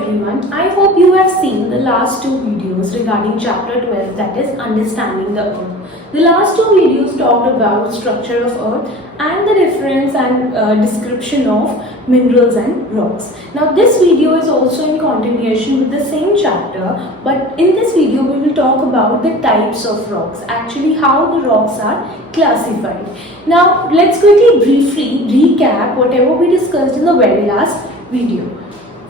everyone, I hope you have seen the last two videos regarding chapter 12, that is understanding the earth. The last two videos talked about structure of earth and the difference and description of minerals and rocks. Now this video is also in continuation with the same chapter, but in this video we will talk about the types of rocks, actually how the rocks are classified. Now let's quickly briefly recap whatever we discussed in the very last video.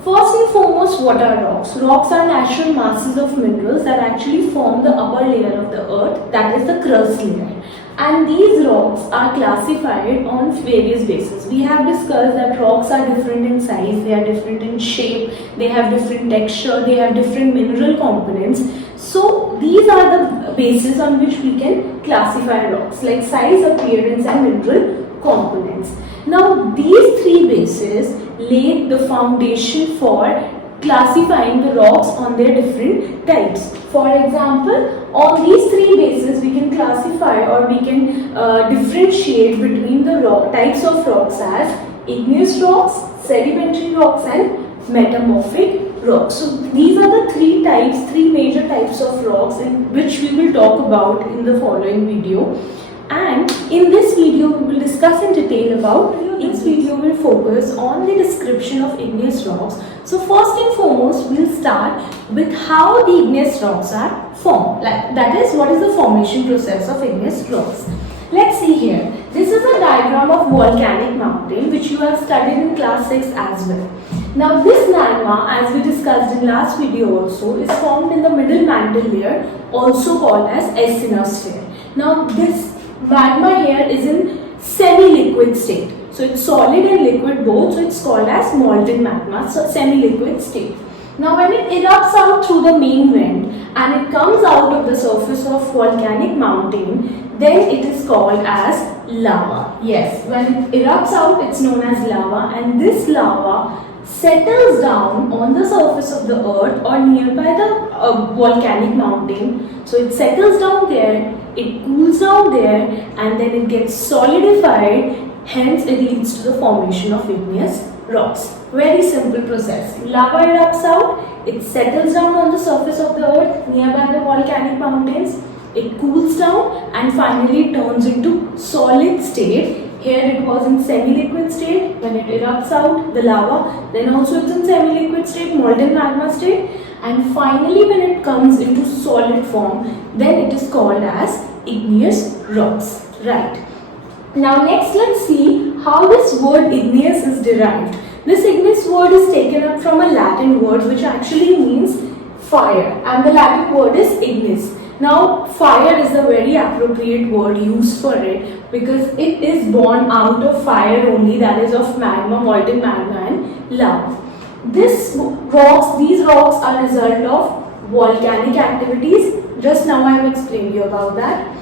First and foremost, what are rocks? Rocks are natural masses of minerals that actually form the upper layer of the earth, that is the crust layer. And these rocks are classified on various bases. We have discussed that rocks are different in size, they are different in shape, they have different texture, they have different mineral components. So these are the bases on which we can classify rocks, like size, appearance and mineral components. Now these three bases lay the foundation for classifying the rocks on their different types. For example, on these three bases we can classify or we can differentiate between the types of rocks as igneous rocks, sedimentary rocks and metamorphic rocks. So these are the three major types of rocks in which we will talk about in the following video. And in this video we will discuss in detail about, this video will focus on the description of igneous rocks. So first and foremost we will start with how the igneous rocks are formed, that is what is the formation process of igneous rocks. Let's see here. This is a diagram of volcanic mountain which you have studied in class 6 as well. Now this magma, as we discussed in last video also, is formed in the middle mantle layer, also called as asthenosphere. Now this magma here is in semi-liquid state. So it's solid and liquid both, so it's called as molten magma, so semi-liquid state. Now when it erupts out through the main vent and it comes out of the surface of volcanic mountain, then it is called as lava. Yes, when it erupts out, it's known as lava, and this lava settles down on the surface of the earth or nearby the volcanic mountain. So it settles down there, it cools down there, and then it gets solidified. Hence it leads to the formation of igneous rocks. Very simple process. Lava erupts out, it settles down on the surface of the earth nearby the volcanic mountains, it cools down and finally turns into solid state. Here it was in semi-liquid state. When it erupts out, the lava, then also it's in semi-liquid state, molten magma state, and finally when it comes into solid form, then it is called as igneous rocks. Right. Now next let's see how this word igneous is derived. This igneous word is taken up from a Latin word which actually means fire, and the Latin word is ignis. Now fire is a very appropriate word used for it because it is born out of fire only, that is of magma, molten magma and lava. These rocks are result of volcanic activities. Just now I have explained you about that.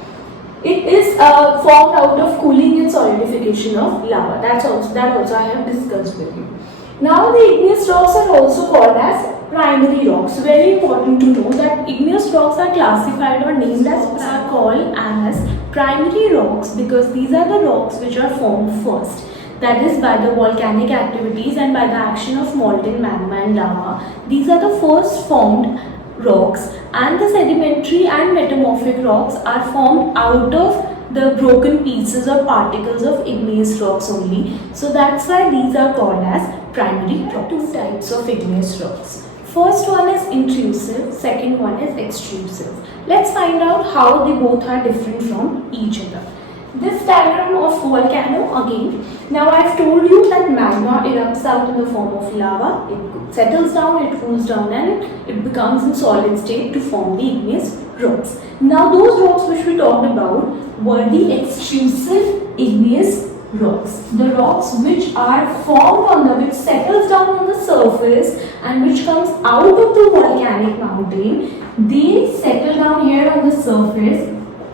It is formed out of cooling and solidification of lava. That also I have discussed with you. Now the igneous rocks are also called as primary rocks. Very important to know that igneous rocks are classified or named as, are called as primary rocks because these are the rocks which are formed first. That is by the volcanic activities and by the action of molten magma and lava. These are the first formed rocks, and the sedimentary and metamorphic rocks are formed out of the broken pieces or particles of igneous rocks only. So that's why these are called as primary rocks. Two types of igneous rocks. First one is intrusive, second one is extrusive. Let's find out how they both are different from each other. This diagram of volcano again. Now I've told you that magma erupts out in the form of lava, it settles down, it cools down and it becomes in solid state to form the igneous rocks. Now those rocks which we talked about were the extrusive igneous rocks. The rocks which are formed which settles down on the surface and which comes out of the volcanic mountain, they settle down here on the surface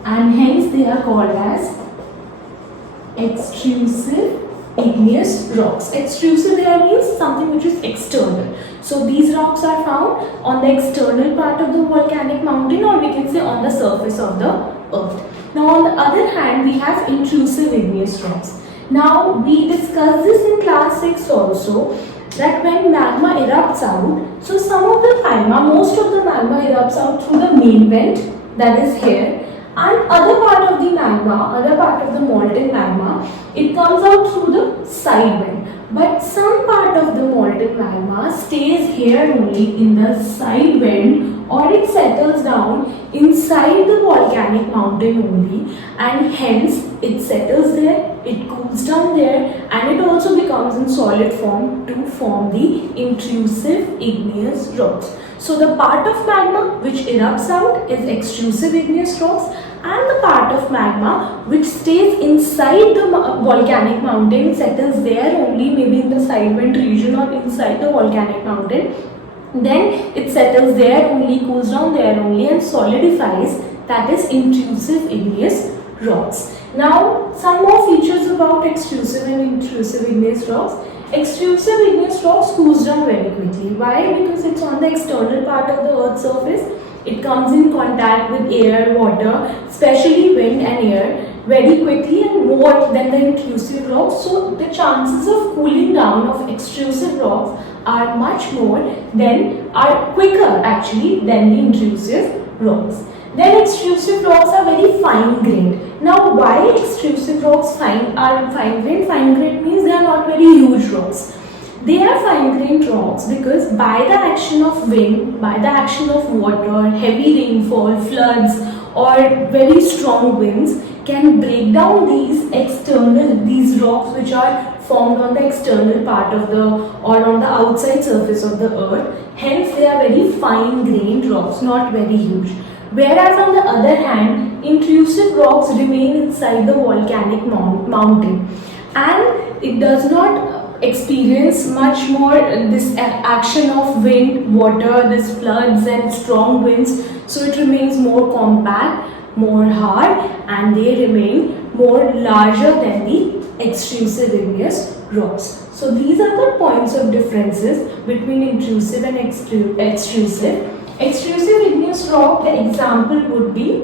and hence they are called as extrusive igneous rocks. Extrusive here means something which is external. So these rocks are found on the external part of the volcanic mountain, or we can say on the surface of the earth. Now on the other hand we have intrusive igneous rocks. Now we discussed this in class 6 also. that when magma erupts out, so some of the magma, most of the magma erupts out through the main vent, that is here, and other part of the magma, other part of the molten magma, it comes out through the side vent. But some part of the molten magma stays here only in the side vent, or it settles down inside the volcanic mountain only, and hence it settles there, it cools down there, and it also becomes in solid form to form the intrusive igneous rocks. So the part of magma which erupts out is extrusive igneous rocks, and the part of magma which stays inside the volcanic mountain, settles there only, maybe in the side vent region or inside the volcanic mountain, then it settles there only, cools down there only, and solidifies, that is intrusive igneous rocks. Now some more features about extrusive and intrusive igneous rocks. Extrusive igneous rocks cools down very quickly. Why? Because it's on the external part of the earth's surface. It comes in contact with air, water, especially wind and air, very quickly and more than the intrusive rocks. So the chances of cooling down of extrusive rocks are much more than, are quicker actually than the intrusive rocks. Then extrusive rocks are very fine grained. Now why extrusive rocks are fine grained? Fine grained means they are not very huge rocks. They are fine grained rocks because by the action of wind, by the action of water, heavy rainfall, floods, or very strong winds can break down these rocks which are formed on the external part of the, or on the outside surface of the earth. Hence they are very fine grained rocks, not very huge. Whereas on the other hand, intrusive rocks remain inside the volcanic mountain, and it does not experience much more this action of wind, water, this floods and strong winds, so it remains more compact, more hard, and they remain more larger than the extrusive igneous rocks. So these are the points of differences between intrusive and extrusive. Extrusive igneous rock, the example would be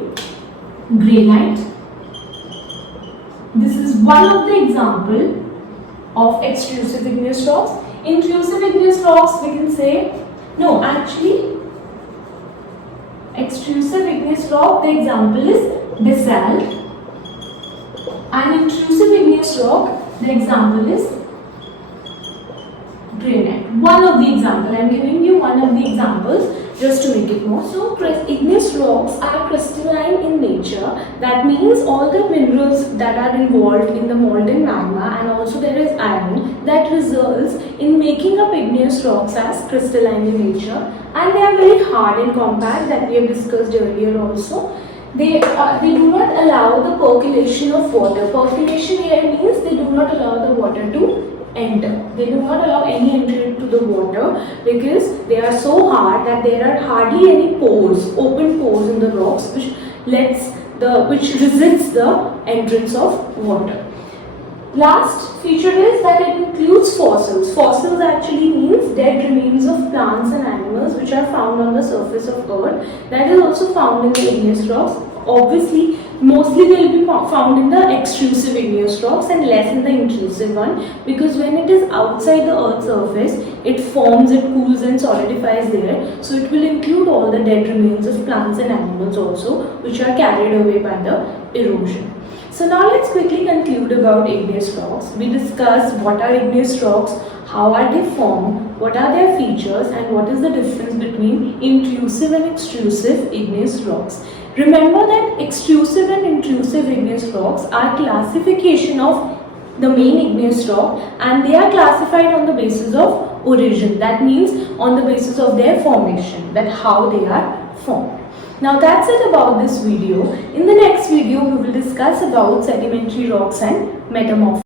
granite. This is one of the example of extrusive igneous rocks. Intrusive igneous rocks, we can say, no, actually extrusive igneous rock, the example is basalt, and intrusive igneous rock, the example is granite. One of the examples, I am giving you one of the examples just to make it more. So igneous rocks are crystalline in nature. That means all the minerals that are involved in the molten magma, and also there is iron, that results in making up igneous rocks as crystalline in nature, and they are very hard and compact, that we have discussed earlier also. They do not allow the percolation of water. Percolation here means they do not allow the water to enter. They do not allow any entry into the water because they are so hard that there are hardly any pores, open pores in the rocks, which resists the entrance of water. Last feature is that it includes fossils. Fossils actually means dead remains of plants and animals which are found on the surface of earth. That is also found in the igneous rocks. Obviously, mostly they will be found in the extrusive igneous rocks and less in the intrusive one, because when it is outside the earth's surface, it forms, it cools and solidifies there. So it will include all the dead remains of plants and animals also, which are carried away by the erosion. So now let's quickly conclude about igneous rocks. We discussed what are igneous rocks, how are they formed, what are their features, and what is the difference between intrusive and extrusive igneous rocks. Remember that extrusive and intrusive igneous rocks are classification of the main igneous rock, and they are classified on the basis of origin. That means on the basis of their formation, that how they are formed. Now that's it about this video. In the next video, we will discuss about sedimentary rocks and metamorphic.